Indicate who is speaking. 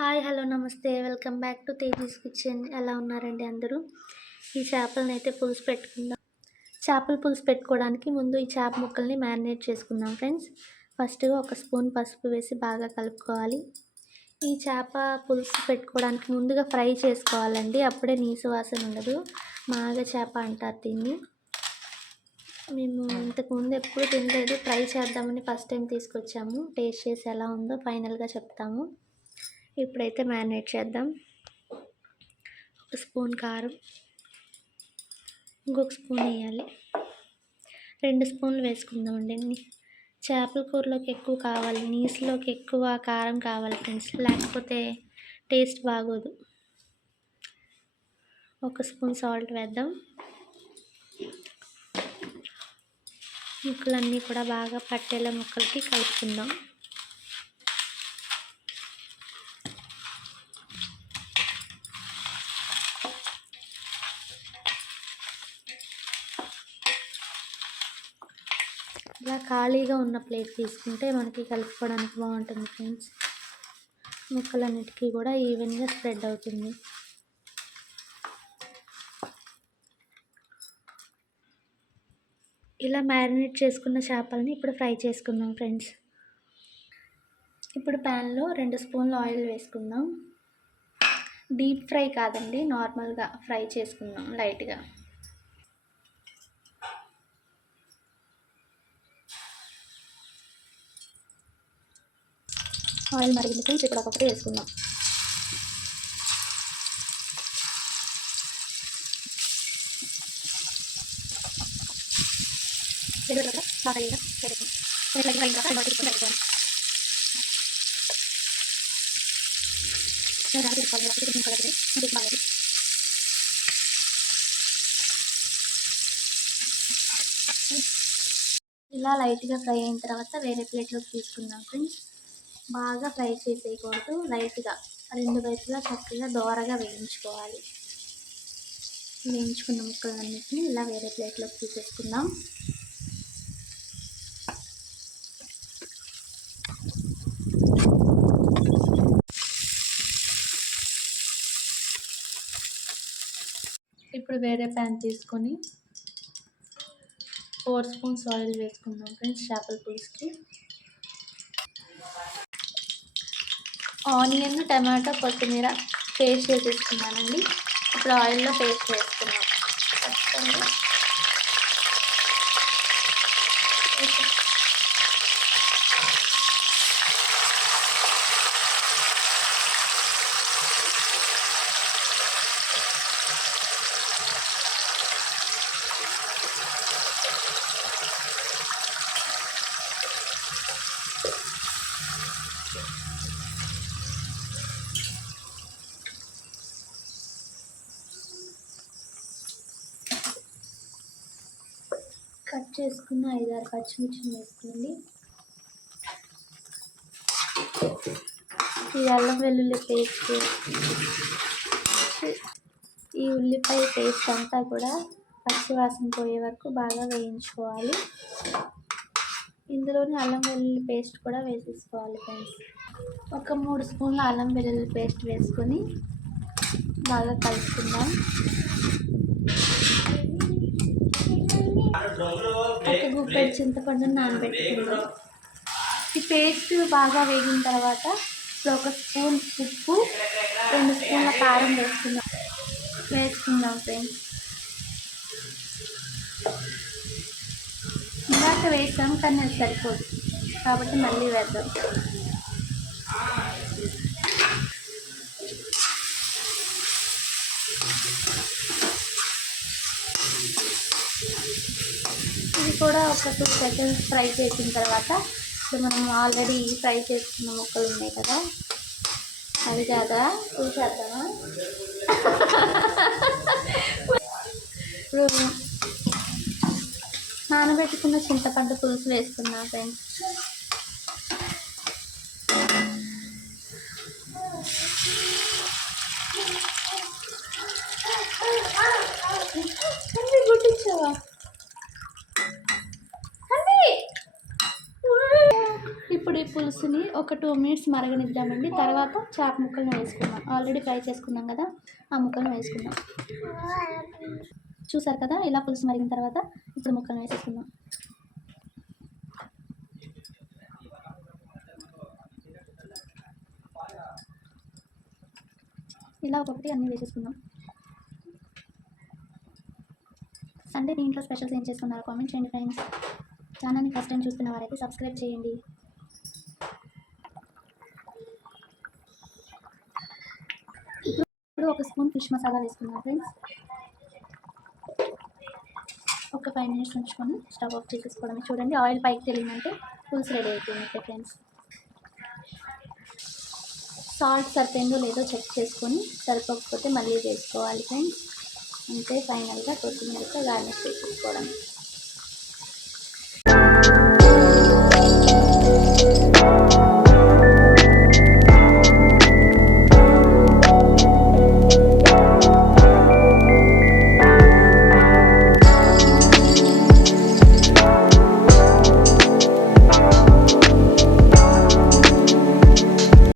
Speaker 1: Hi hello నమస్తే. Welcome back to Teji's kitchen. ఎలా ఉన్నారండి అందరూ? ఈ చేపలను అయితే పులుసు పెట్టుకుందాం. చేపలు పులుసు పెట్టుకోవడానికి ముందు ఈ చేప ముక్కల్ని మ్యారినేట్ చేసుకుందాం ఫ్రెండ్స్. ఫస్ట్ ఒక స్పూన్ పసుపు వేసి బాగా కలుపుకోవాలి. ఈ చేప పులుసు పెట్టుకోవడానికి ముందుగా ఫ్రై చేసుకోవాలండి. అప్పుడే నీసు వాసన ఉండదు. మాగ చేప అంటారు దీన్ని. మేము ఇంతకుముందు ఎప్పుడు తినలేదు. ట్రై చేద్దామని ఫస్ట్ టైం తీసుకొచ్చాము. టేస్ట్ చేసి ఎలా ఉందో ఫైనల్గా చెప్తాము. ఇప్పుడైతే మ్యారినేట్ చేద్దాం. ఒక స్పూన్ కారం ఇంకొక స్పూన్ వేయాలి. రెండు స్పూన్లు వేసుకుందామండి. చేపల కూరలోకి ఎక్కువ కావాలి నీసులోకి ఎక్కువ కారం కావాలి ఫ్రెండ్స్. లేకపోతే టేస్ట్ బాగోదు. ఒక స్పూన్ సాల్ట్ వేద్దాం. ముక్కలన్నీ కూడా బాగా పట్టేలా ముక్కలకి కలుపుకుందాం. ఇలా ఖాళీగా ఉన్న ప్లేట్ తీసుకుంటే మనకి కలుపుకోవడానికి బాగుంటుంది ఫ్రెండ్స్. ముక్కలన్నిటికీ కూడా ఈవెన్గా స్ప్రెడ్ అవుతుంది. ఇలా మ్యారినేట్ చేసుకున్న చేపలని ఇప్పుడు ఫ్రై చేసుకుందాం ఫ్రెండ్స్. ఇప్పుడు ప్యాన్లో రెండు స్పూన్లు ఆయిల్ వేసుకుందాం. డీప్ ఫ్రై కాదండి నార్మల్గా ఫ్రై చేసుకుందాం లైట్గా. ఆయిల్ మరిగింది ఫ్రెండ్స్ ఇప్పుడు ఒక్కొక్కటి వేసుకుందాం. ఎదురుగా పెరుగుతుంది పెట్టుకోవాలి నేను తీసుకోవాలి ఇలా లైట్గా ఫ్రై అయిన తర్వాత వేరే ప్లేట్లోకి తీసుకుందాం ఫ్రెండ్స్. బాగా ఫ్రై చేసేయకూడదు లైట్గా రెండు వైపులా చక్కగా దోరగా వేయించుకోవాలి. వేయించుకున్న ముక్కలన్నింటినీ ఇలా వేరే ప్లేట్లోకి తీసేసుకుందాం. ఇప్పుడు వేరే ప్యాన్ తీసుకొని ఫోర్ స్పూన్స్ ఆయిల్ వేసుకుందాం ఫ్రెండ్స్ చేపల పులుసుకి. ఆనియన్ టమాటో కొత్తిమీర పేస్ట్ చేసేసుకున్నానండి. ఇప్పుడు ఆయిల్లో పేస్ట్ వేసుకున్నాం కట్ చేసుకున్న ఐదారు పచ్చిమిర్చిని వేసుకోండి. ఈ అల్లం వెల్లుల్లి పేస్ట్. ఈ ఉల్లిపాయ పేస్ట్ అంతా కూడా పచ్చివాసన పోయే వరకు బాగా వేయించుకోవాలి. ఇందులోనే అల్లం వెల్లుల్లి పేస్ట్ కూడా వేసేసుకోవాలి ఫ్రెండ్స్. ఒక మూడు స్పూన్ల అల్లం వెల్లుల్లి పేస్ట్ వేసుకొని బాగా కలుపుకుందాం. ఒక గుప్పెడు చింతపండు నానబెట్టుకుందాం. ఈ పేస్ట్ బాగా వేగిన తర్వాత ఇప్పుడు ఒక స్పూన్ ఉప్పు రెండు స్పూన్ల కారం వేసుకుందాం. వేసుకుందాం ఫ్రెండ్స్. ఇందాక వేసాం కానీ అది సరిపోదు. కాబట్టి మళ్ళీ వేద్దాం. ఇది కూడా ఒక టూ సెకండ్స్ ఫ్రై చేసిన తర్వాత ఇప్పుడు మనం ఆల్రెడీ ఫ్రై చేసుకున్న ముక్కలు ఉన్నాయి కదా? అవి కాదా? చూసేద్దామా? ఇప్పుడు నానబెట్టుకున్న చింతపండు పులుసు వేసుకున్నా ఫ్రెండ్స్. గుట్టించావా ఇప్పుడు ఈ పులుసుని ఒక టూ మినిట్స్ మరగనిద్దామండి. తర్వాత చేప ముక్కలను వేసుకుందాం. ఆల్రెడీ ఫ్రై చేసుకున్నాం కదా ఆ ముక్కలను వేసుకుందాం. చూసారు కదా ఇలా పులుసు మరిగిన తర్వాత ఇప్పుడు ముక్కలను వేసేసుకుందాం. ఇలా ఒకటి అన్నీ వేసేసుకుందాం. సండే మీ ఇంట్లో స్పెషల్స్ ఏం చేసుకున్నారో కామెంట్ చేయండి ఫ్రెండ్స్. ఛానల్ని ఫస్ట్ టైం చూస్తున్న వారైతే సబ్స్క్రైబ్ చేయండి ఇప్పుడు ఒక స్పూన్ ఫిష్ మసాలా వేసుకున్నాను ఫ్రెండ్స్. ఒక ఫైవ్ మినిట్స్ ఉంచుకొని స్టవ్ ఆఫ్ చేసేసుకోవడమే. చూడండి ఆయిల్ పైకి తెలియదంటే పులుసు రెడీ అయిపోయినట్టే ఫ్రెండ్స్. సాల్ట్ సరిపోయిందో లేదో చెక్ చేసుకొని సరిపోకపోతే మళ్ళీ వేసుకోవాలి ఫ్రెండ్స్. అంతే ఫైనల్గా కొత్తిమీరతో గార్నిష్ చేసేసుకోవడం